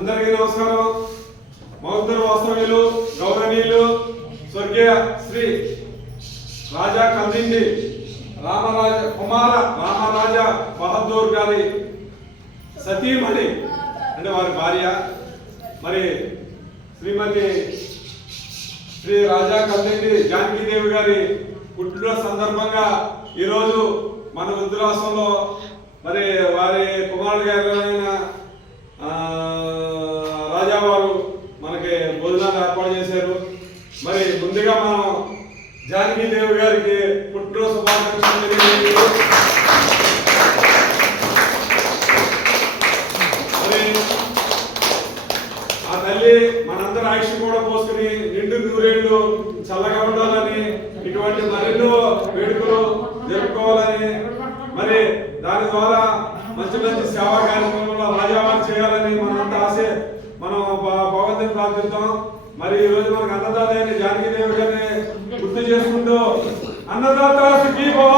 అందరికీ నమస్కారం. మహోత్తర వాస్తవ్యులు గౌరవనీయులు స్వర్గీయ శ్రీ రాజా కందిండి రామరాజ కుమార రామరాజా బహదూర్ గారి సతీమణి అంటే వారి భార్య. మరి శ్రీమతి శ్రీ రాజా కందిండి జానకీదేవి గారి పుట్టినరోజు సందర్భంగా ఈరోజు మన వృద్ధురాశ్రంలో మరి వారి కుమారుడు గారు ఏర్పాటు చేశారు. మరి ముందుగా మనం జానకీదేవి గారికి పుట్టినరోజు శుభాకాంక్షలు మరి ఆ తల్లి మనందరి ఆయుష్ కూడా పోసుకుని నిండు నూరేళ్ళు చల్లగా ఉండాలని ఇటువంటి మరెన్నో వేడుకలు జరుపుకోవాలని మరి దాని ద్వారా మంచి మంచి సేవా కార్యక్రమంలో రాజావారు చేయాలని మనంతా ఆశ మనం భగవంతుని ప్రార్థిద్దాం. మరి ఈ రోజు మనకు అన్నదాత అయిన జానకీదేవి గారిని గుర్తు చేసుకుంటూ అన్నదాత సుఖీ భవ